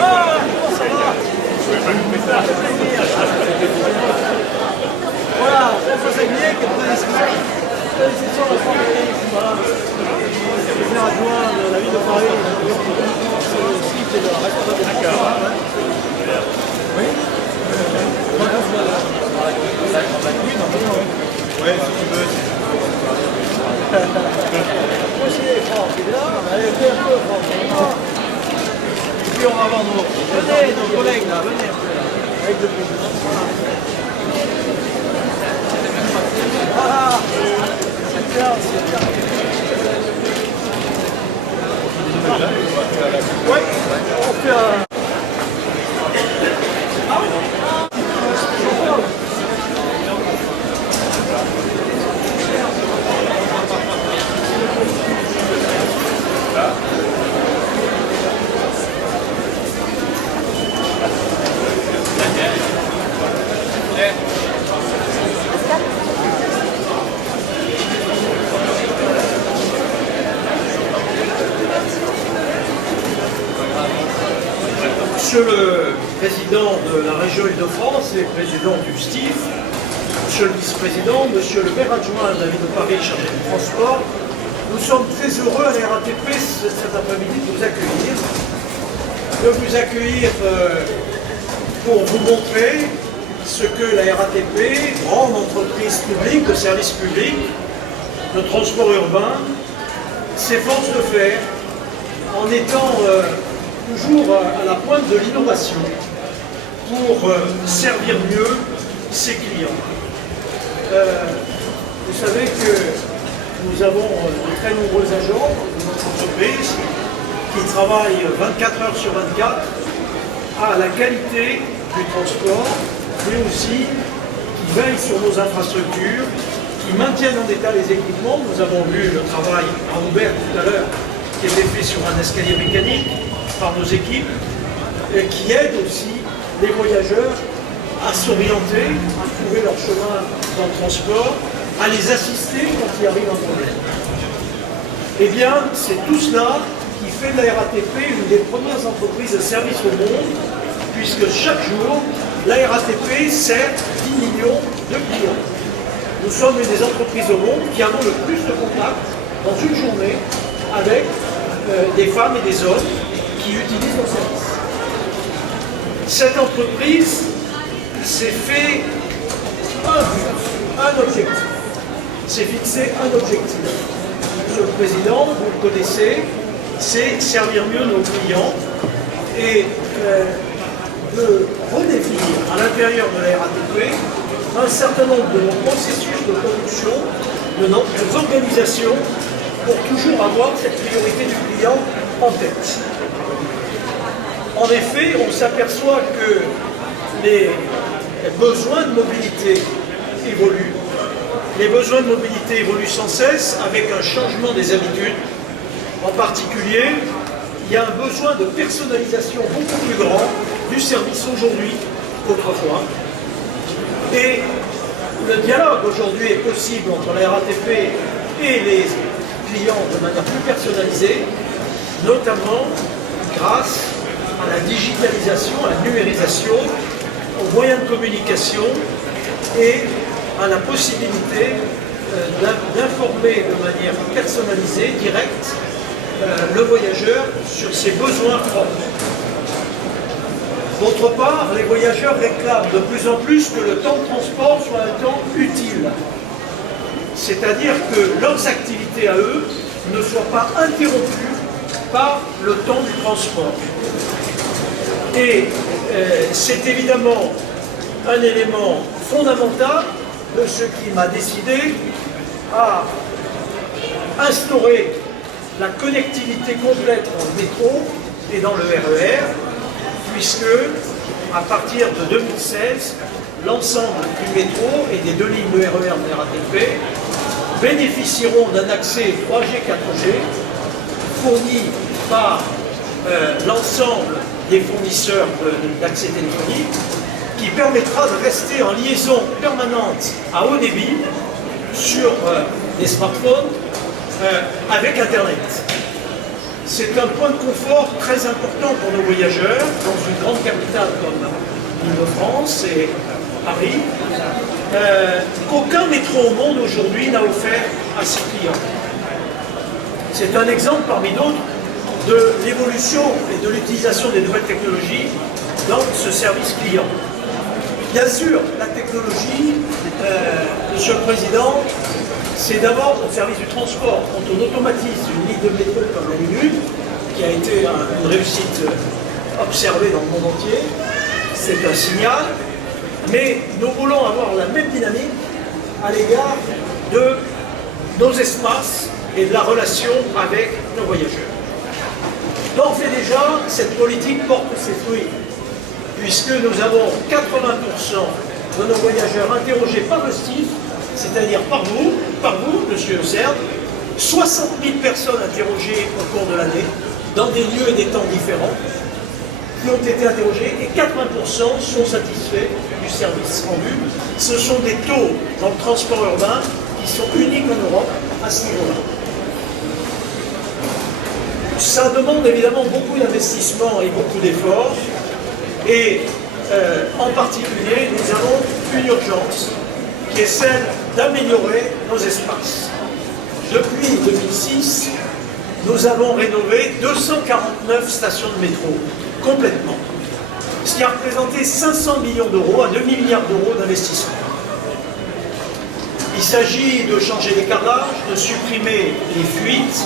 Ah, comment ça va? Voilà, François Saguier qui est président de la section de la France. Voilà. Le maire adjoint de la ville de Paris, sur le site et le responsable de France. Oui. Ouais, si tu veux. Moi aussi, France, il est là. Allez, venez un peu, France. Et puis on va voir venez, nos collègues là, venez un peu là. Avec le président. Ah, c'est bien, c'est bien. Ouais, on fait un... Monsieur le Président de la région Île-de-France et Président du STIF, Monsieur le Vice-président, Monsieur le maire adjoint de la ville de Paris chargé du transport, nous sommes très heureux à la RATP cet après-midi de vous accueillir. Pour vous montrer ce que la RATP, grande entreprise publique de service public, de transport urbain, s'efforce de faire en étant toujours à la pointe de l'innovation pour servir mieux ses clients. Vous savez que nous avons de très nombreux agents de notre entreprise qui travaillent 24 heures sur 24 à la qualité du transport, mais aussi qui veillent sur nos infrastructures, qui maintiennent en état les équipements. Nous avons vu le travail à Aubert tout à l'heure qui était fait sur un escalier mécanique par nos équipes, et qui aident aussi les voyageurs à s'orienter, à trouver leur chemin dans le transport, à les assister quand il arrive un problème. Eh bien, c'est tout cela qui fait de la RATP une des premières entreprises de service au monde, puisque chaque jour, la RATP sert 10 millions de clients. Nous sommes une des entreprises au monde qui avons le plus de contacts dans une journée avec des femmes et des hommes qui utilisent nos services. Cette entreprise s'est fait un objectif. C'est fixé un objectif. Monsieur le Président, vous le connaissez, c'est servir mieux nos clients et de redéfinir à l'intérieur de la RATP un certain nombre de nos processus de production, de nos organisations, pour toujours avoir cette priorité du client en tête. En effet, on s'aperçoit que les besoins de mobilité évoluent. Les besoins de mobilité évoluent sans cesse avec un changement des habitudes. En particulier, il y a un besoin de personnalisation beaucoup plus grand du service aujourd'hui qu'autrefois. Et le dialogue aujourd'hui est possible entre la RATP et les clients de manière plus personnalisée, notamment grâce à la digitalisation, à la numérisation, aux moyens de communication et à la possibilité d'informer de manière personnalisée, directe, le voyageur sur ses besoins propres. D'autre part, les voyageurs réclament de plus en plus que le temps de transport soit un temps utile. C'est-à-dire que leurs activités à eux ne soient pas interrompues par le temps du transport. Et c'est évidemment un élément fondamental de ce qui m'a décidé à instaurer la connectivité complète dans le métro et dans le RER, puisque à partir de 2016, l'ensemble du métro et des 2 lignes de RER de la RATP bénéficieront d'un accès 3G, 4G fourni par l'ensemble des fournisseurs d'accès téléphonique, qui permettra de rester en liaison permanente à haut débit sur des smartphones avec Internet. C'est un point de confort très important pour nos voyageurs dans une grande capitale comme l'Île-de-France et Paris, qu'aucun métro au monde aujourd'hui n'a offert à ses clients. C'est un exemple parmi d'autres de l'évolution et de l'utilisation des nouvelles technologies dans ce service client. Bien sûr, la technologie, Monsieur le Président, c'est d'abord au service du transport. Quand on automatise une ligne de métro comme la ligne 1, qui a été une réussite observée dans le monde entier, c'est un signal, mais nous voulons avoir la même dynamique à l'égard de nos espaces et de la relation avec nos voyageurs. D'ores et déjà, cette politique porte ses fruits, puisque nous avons 80% de nos voyageurs interrogés par le STIF, c'est-à-dire par vous, Monsieur Serre, 60 000 personnes interrogées au cours de l'année, dans des lieux et des temps différents, qui ont été interrogés, et 80% sont satisfaits du service rendu. Ce sont des taux dans le transport urbain qui sont uniques en Europe à ce niveau-là. Ça demande évidemment beaucoup d'investissement et beaucoup d'efforts, et en particulier, nous avons une urgence qui est celle d'améliorer nos espaces. Depuis 2006, nous avons rénové 249 stations de métro, complètement. Ce qui a représenté 500 millions d'euros à 2 milliards d'euros d'investissement. Il s'agit de changer les carrelages, de supprimer les fuites,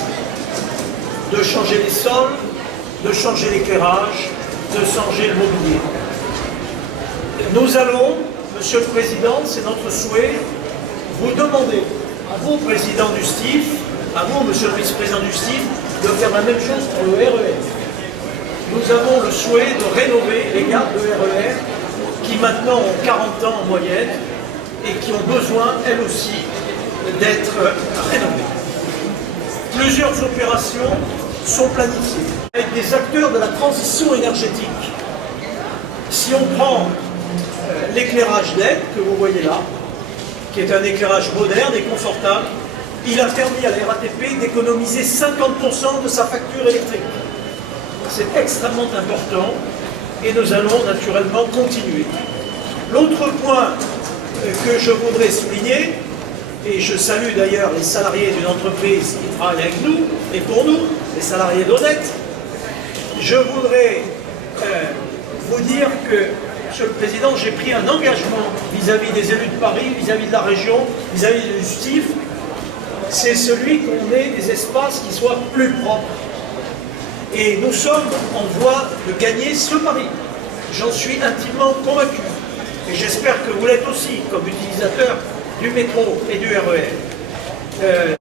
de changer les sols, de changer l'éclairage, de changer le mobilier. Nous allons, Monsieur le Président, c'est notre souhait, vous demander, à vous, Président du STIF, à vous, Monsieur le Vice-président du STIF, de faire la même chose pour le RER. Nous avons le souhait de rénover les gares de RER qui maintenant ont 40 ans en moyenne et qui ont besoin, elles aussi, d'être rénovées. Plusieurs opérations sont planifiées avec des acteurs de la transition énergétique. Si on prend l'éclairage LED que vous voyez là, qui est un éclairage moderne et confortable, il a permis à la RATP d'économiser 50% de sa facture électrique. C'est extrêmement important et nous allons naturellement continuer. L'autre point que je voudrais souligner, et je salue d'ailleurs les salariés d'une entreprise qui travaille avec nous et pour nous, les salariés d'Honnête, je voudrais vous dire que, Monsieur le Président, j'ai pris un engagement vis-à-vis des élus de Paris, vis-à-vis de la région, vis-à-vis du STIF, c'est celui qu'on ait des espaces qui soient plus propres. Et nous sommes en voie de gagner ce pari. J'en suis intimement convaincu. Et j'espère que vous l'êtes aussi, comme utilisateur du métro et du RER.